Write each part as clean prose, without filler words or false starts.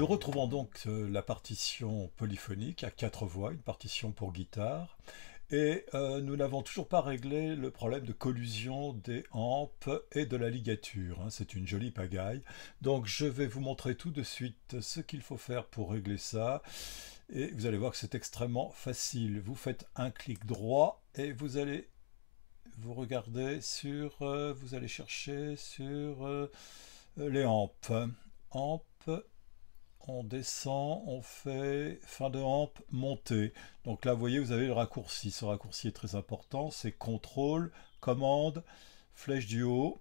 Nous retrouvons donc la partition polyphonique à 4 voix, une partition pour guitare, et nous n'avons toujours pas réglé le problème de collusion des ampes et de la ligature, hein. C'est une jolie pagaille. Donc je vais vous montrer tout de suite ce qu'il faut faire pour régler ça, et vous allez voir que c'est extrêmement facile. Vous faites un clic droit et vous allez vous regarder sur, vous allez chercher sur les ampes. Ampes, on descend, on fait fin de hampe, montée. Donc là, vous voyez, vous avez le raccourci. Ce raccourci est très important. C'est CTRL, commande, flèche du haut.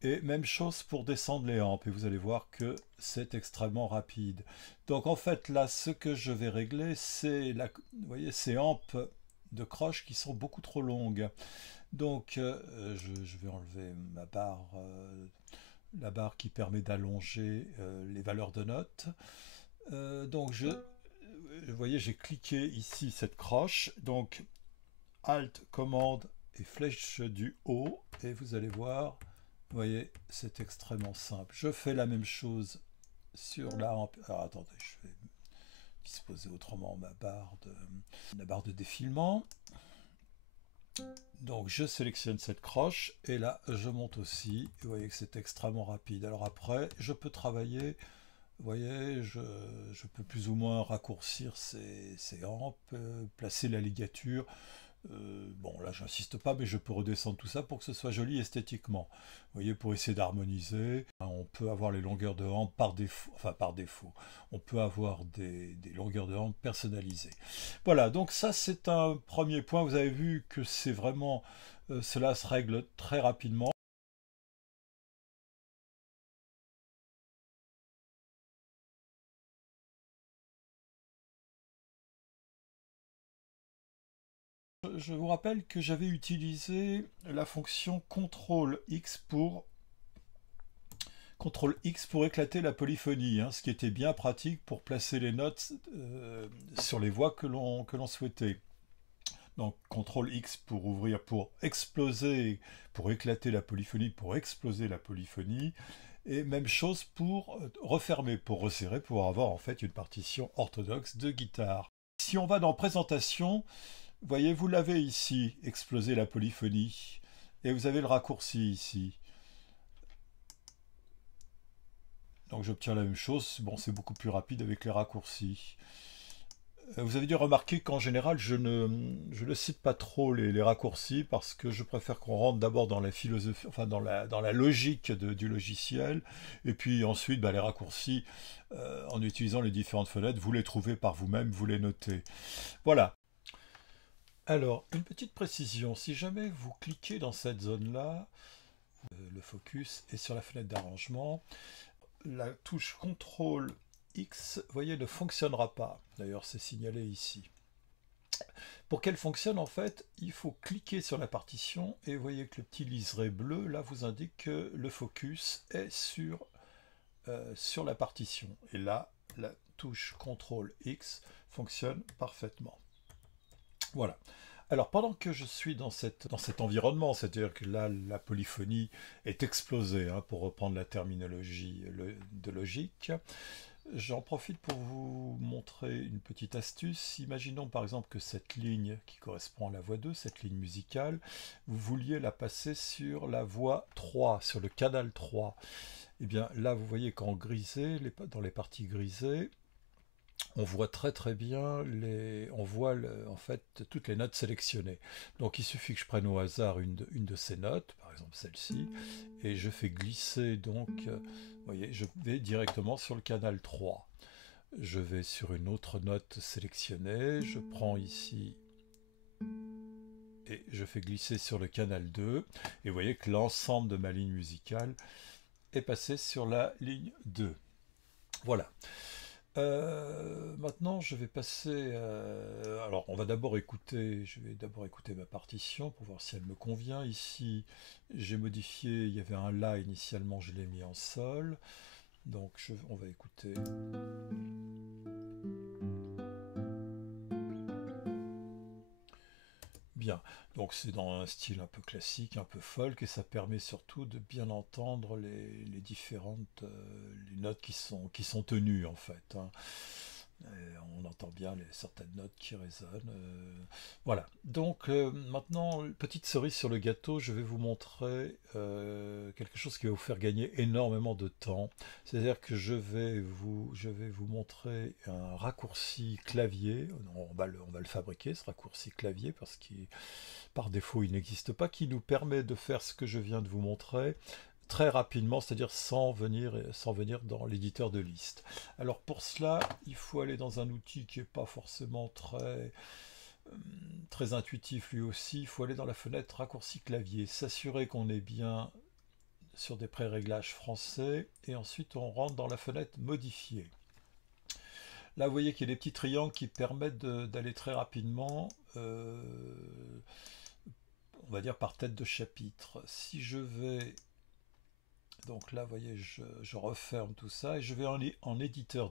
Et même chose pour descendre les hampes. Et vous allez voir que c'est extrêmement rapide. Donc en fait, là, ce que je vais régler, c'est vous voyez, ces hampes de croche qui sont beaucoup trop longues. Donc je vais enlever ma barre, la barre qui permet d'allonger les valeurs de notes. Donc vous voyez, j'ai cliqué ici cette croche, donc Alt, commande et flèche du haut, et vous allez voir, vous voyez, c'est extrêmement simple. Je fais la même chose sur la rampe. Alors attendez, je vais disposer autrement la barre de défilement. Donc je sélectionne cette croche et là je monte aussi. Vous voyez que c'est extrêmement rapide. Alors après, je peux travailler. Vous voyez, je peux plus ou moins raccourcir ces hampes, placer la ligature. Bon, là, j'insiste pas, mais je peux redescendre tout ça pour que ce soit joli esthétiquement. Vous voyez, pour essayer d'harmoniser, on peut avoir les longueurs de hampe par défaut, enfin par défaut. On peut avoir des longueurs de hampe personnalisées. Voilà, donc ça, c'est un premier point. Vous avez vu que c'est vraiment, cela se règle très rapidement. Je vous rappelle que j'avais utilisé la fonction CTRL X pour éclater la polyphonie, hein, ce qui était bien pratique pour placer les notes sur les voix que l'on souhaitait. Donc CTRL X pour ouvrir, pour exploser, pour éclater la polyphonie, pour exploser la polyphonie. Et même chose pour refermer, pour resserrer, pour avoir en fait une partition orthodoxe de guitare. Si on va dans présentation, voyez, vous l'avez ici, exploser la polyphonie. Et vous avez le raccourci ici. Donc j'obtiens la même chose. Bon, c'est beaucoup plus rapide avec les raccourcis. Vous avez dû remarquer qu'en général, je ne cite pas trop les raccourcis parce que je préfère qu'on rentre d'abord dans la philosophie, enfin dans la logique du logiciel, et puis ensuite, bah, les raccourcis, en utilisant les différentes fenêtres, vous les trouvez par vous-même, vous les notez. Voilà. Alors, une petite précision, si jamais vous cliquez dans cette zone-là, le focus est sur la fenêtre d'arrangement, la touche CTRL X, vous voyez, ne fonctionnera pas. D'ailleurs, c'est signalé ici. Pour qu'elle fonctionne, en fait, il faut cliquer sur la partition et vous voyez que le petit liseré bleu, là, vous indique que le focus est sur la partition. Et là, la touche CTRL X fonctionne parfaitement. Voilà. Alors, pendant que je suis dans cet environnement, c'est-à-dire que là, la polyphonie est explosée, hein, pour reprendre la terminologie de logique, j'en profite pour vous montrer une petite astuce. Imaginons par exemple que cette ligne qui correspond à la voix 2, cette ligne musicale, vous vouliez la passer sur la voix 3, sur le canal 3. Et bien là, vous voyez qu'en grisé, dans les parties grisées, on voit très bien on voit en fait toutes les notes sélectionnées. Donc il suffit que je prenne au hasard une de ces notes, par exemple celle-ci, et je fais glisser donc, vous voyez, je vais directement sur le canal 3. Je vais sur une autre note sélectionnée, je prends ici et je fais glisser sur le canal 2, et vous voyez que l'ensemble de ma ligne musicale est passé sur la ligne 2. Voilà. Maintenant, je vais passer. Alors, on va d'abord écouter. Je vais d'abord écouter ma partition pour voir si elle me convient. Ici, j'ai modifié. Il y avait un la initialement, je l'ai mis en sol. Donc, on va écouter. Bien. Donc, c'est dans un style un peu classique, un peu folk, et ça permet surtout de bien entendre les différentes les notes qui sont tenues en fait, hein. Et on entend bien certaines notes qui résonnent. Voilà. Donc maintenant, petite cerise sur le gâteau, je vais vous montrer quelque chose qui va vous faire gagner énormément de temps. C'est-à-dire que je vais vous montrer un raccourci clavier. On va le fabriquer, ce raccourci clavier, parce qu'il par défaut il n'existe pas, qui nous permet de faire ce que je viens de vous montrer très rapidement, c'est-à-dire sans venir dans l'éditeur de liste. Alors pour cela, il faut aller dans un outil qui n'est pas forcément très intuitif lui aussi. Il faut aller dans la fenêtre raccourci clavier, s'assurer qu'on est bien sur des pré-réglages français, et ensuite on rentre dans la fenêtre modifier. Là, vous voyez qu'il y a des petits triangles qui permettent d'aller très rapidement, on va dire par tête de chapitre. Si je vais, donc là, vous voyez, je referme tout ça et je vais en éditeur,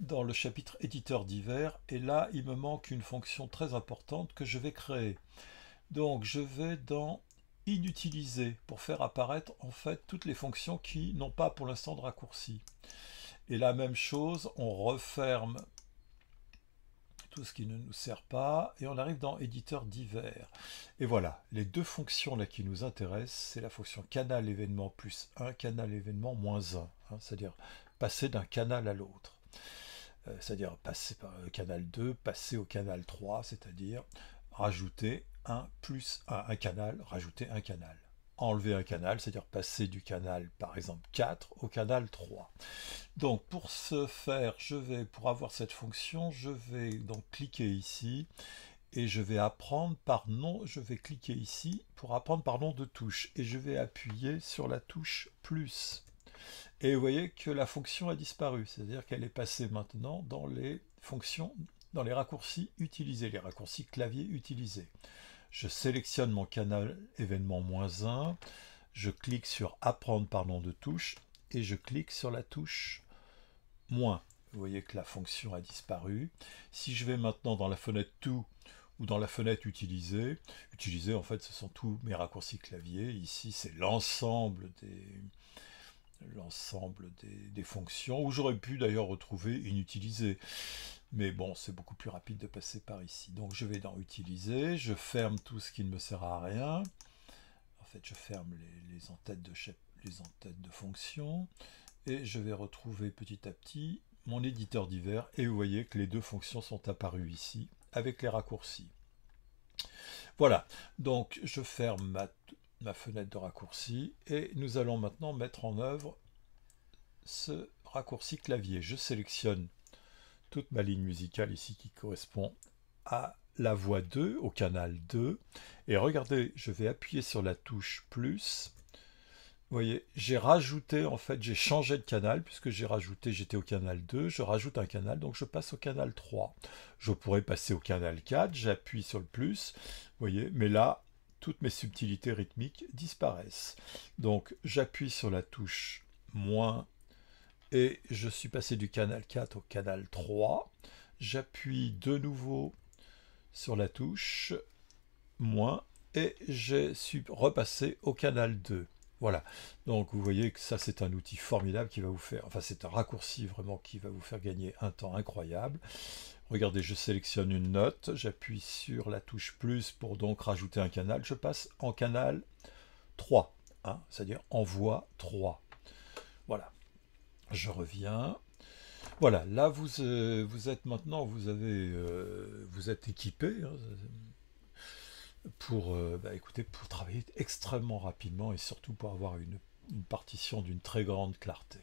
dans le chapitre éditeur divers, et là, il me manque une fonction très importante que je vais créer. Donc, je vais dans inutiliser pour faire apparaître en fait toutes les fonctions qui n'ont pas pour l'instant de raccourci. Et la même chose, on referme tout ce qui ne nous sert pas, et on arrive dans éditeur divers. Et voilà, les deux fonctions là qui nous intéressent, c'est la fonction canal événement plus 1, canal événement moins 1, hein, c'est-à-dire passer d'un canal à l'autre. C'est-à-dire passer par le canal 2, passer au canal 3, c'est-à-dire rajouter un plus un canal, rajouter un canal. Enlever un canal, c'est-à-dire passer du canal par exemple 4 au canal 3. Donc pour ce faire, pour avoir cette fonction, je vais donc cliquer ici et je vais apprendre par nom, je vais cliquer ici pour apprendre par nom de touche et je vais appuyer sur la touche plus. Et vous voyez que la fonction a disparu, c'est-à-dire qu'elle est passée maintenant dans les fonctions, dans les raccourcis utilisés, les raccourcis clavier utilisés. Je sélectionne mon canal événement -1, je clique sur apprendre par nom de touche et je clique sur la touche moins. Vous voyez que la fonction a disparu. Si je vais maintenant dans la fenêtre tout ou dans la fenêtre utiliser, en fait ce sont tous mes raccourcis clavier. Ici c'est l'ensemble des fonctions, où j'aurais pu d'ailleurs retrouver inutilisé. Mais bon, c'est beaucoup plus rapide de passer par ici. Donc je vais dans utiliser, je ferme tout ce qui ne me sert à rien. En fait, je ferme les entêtes de fonctions. Et je vais retrouver petit à petit mon éditeur divers. Et vous voyez que les deux fonctions sont apparues ici, avec les raccourcis. Voilà, donc je ferme ma fenêtre de raccourci. Et nous allons maintenant mettre en œuvre ce raccourci clavier. Je sélectionne toute ma ligne musicale ici qui correspond à la voix 2, au canal 2. Et regardez, je vais appuyer sur la touche plus. Vous voyez, j'ai rajouté, en fait, j'ai changé de canal, puisque j'étais au canal 2, je rajoute un canal, donc je passe au canal 3. Je pourrais passer au canal 4, j'appuie sur le plus, vous voyez, mais là, toutes mes subtilités rythmiques disparaissent. Donc, j'appuie sur la touche moins, et je suis passé du canal 4 au canal 3. J'appuie de nouveau sur la touche moins, et je suis repassé au canal 2. Voilà, donc vous voyez que ça c'est un outil formidable qui va vous faire, enfin c'est un raccourci vraiment qui va vous faire gagner un temps incroyable. Regardez, je sélectionne une note, j'appuie sur la touche plus pour donc rajouter un canal, je passe en canal 3, hein, c'est-à-dire en voix 3. Voilà, je reviens. Voilà, là vous êtes maintenant, vous êtes équipé, hein, pour, écoutez, pour travailler extrêmement rapidement et surtout pour avoir une partition d'une très grande clarté.